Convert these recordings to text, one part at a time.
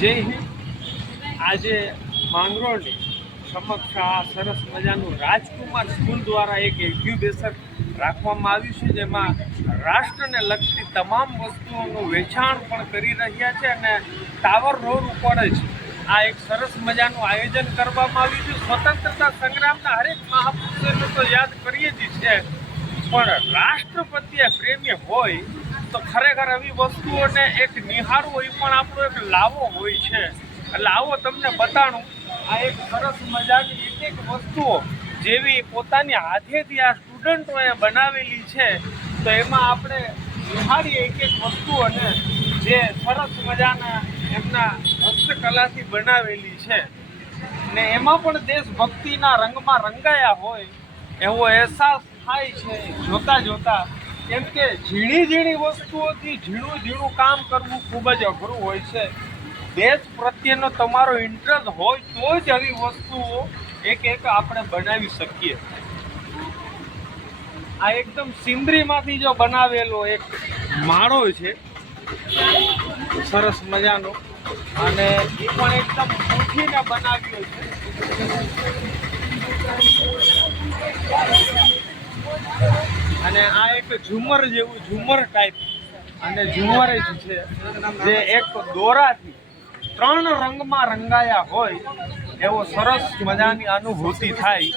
જય હિન્દ। આજે માંગરોળની સમક્ષ આ સરસ મજાનું રાજકુમાર સ્કૂલ દ્વારા એક એક્ઝિબિશન રાખવામાં આવ્યું છે, જેમાં રાષ્ટ્રને લગતી તમામ વસ્તુઓનું વેચાણ પણ કરી રહ્યા છે અને ટાવર રોડ ઉપર જ આ એક સરસ મજાનું આયોજન કરવામાં આવ્યું છે। સ્વતંત્રતા સંગ્રામના હરેક મહાપુરુષોને તો યાદ કરીએ જ છે, પણ રાષ્ટ્ર પ્રત્યે પ્રેમી હોય તો ખરેખર આવી વસ્તુઓને એક નિહાળવું એ પણ આપણો એક લાવો હોય છે। એટલે આવો તમને બતાડું આ એક સરસ મજાની એક વસ્તુઓ જેવી પોતાની હાથેથી આ સ્ટુડન્ટોએ બનાવેલી છે, તો એમાં આપણે નિહાળીએ એક વસ્તુઓને જે સરસ મજાના એમના હસ્તકલાથી બનાવેલી છે ને એમાં પણ દેશભક્તિના રંગમાં રંગાયા હોય એવો અહેસાસ થાય છે જોતા જોતા। કેમ કે ઝીણી ઝીણી વસ્તુઓથી ઝીણું કામ કરવું ખૂબ જ અઘરું હોય છે। દેશ પ્રત્યેનો તમારો ઇન્ટરેસ્ટ હોય તો જ આવી વસ્તુઓ એક આપણે બનાવી શકીએ। આ એકદમ સિંદરીમાંથી જો બનાવેલો એક માળો છે સરસ મજાનો, અને એ પણ એકદમ મૂઠીને બનાવ્યો છે। અને આ એક ઝુમર જેવું ઝુમર ટાઈપ અને ઝુમર જ છે જે એક દોરાથી 3 રંગમાં રંગાયા હોય એવો સરસ મજાની અનુભૂતિ થાય।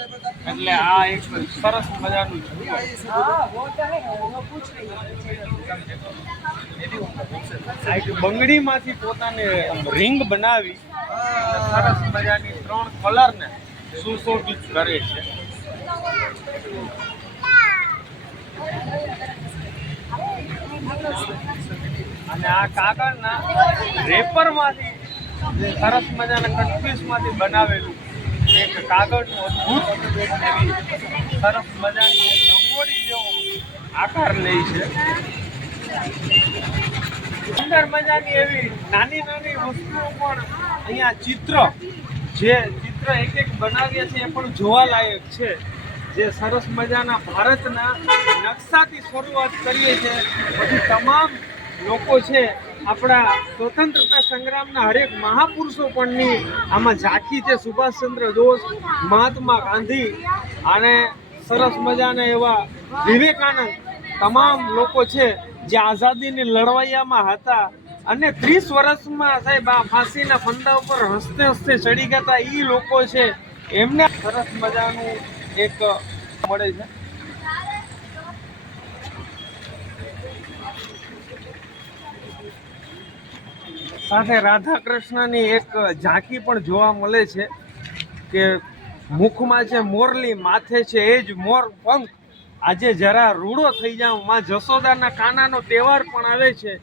એટલે આ એક સરસ મજાનું બંગડીમાંથી પોતાને રિંગ બનાવી સરસ મજાની 3 કલરને સુશોભિત કરે છે। અને આ કાગળના રેપરમાંથી સરસ મજાના કટપીસમાંથી બનાવેલું એક કાગળનું અદ્ભુત એવી સરસ મજાની રંગોળી જેવો આકાર લે છે। સુંદર મજાની એવી નાની વસ્તુઓ પણ અહીંયા ચિત્ર એક બનાવ્યા છે એ પણ જોવાલાયક છે। જે સરસ મજાના ભારતના નકશાથી શરૂઆત કરીએ છીએ, પછી તમામ લોકો છે આપણા સ્વતંત્રતા સંગ્રામના હરેક મહાપુરુષો પણની આમાં ઝાંખી છે। સુભાષચંદ્ર બોઝ, મહાત્મા ગાંધી અને સરસ મજાના એવા વિવેકાનંદ, તમામ લોકો છે જે આઝાદીની લડવૈયામાં હતા અને 30 વર્ષમાં સાહેબ આ ફાંસીના ફંદા ઉપર હસતે ચડી ગયા હતા એ લોકો છે, એમને સરસ મજાનું એક મળે છે। સાથે રાધા કૃષ્ણની એક ઝાંખી પણ જોવા મળે છે કે મુખમાં છે મોરલી, માથે છે એ જ મોર પંખ। આજે જરા રૂડો થઈ જાઉં, માં જશોદાના કાનાનો તહેવાર પણ આવે છે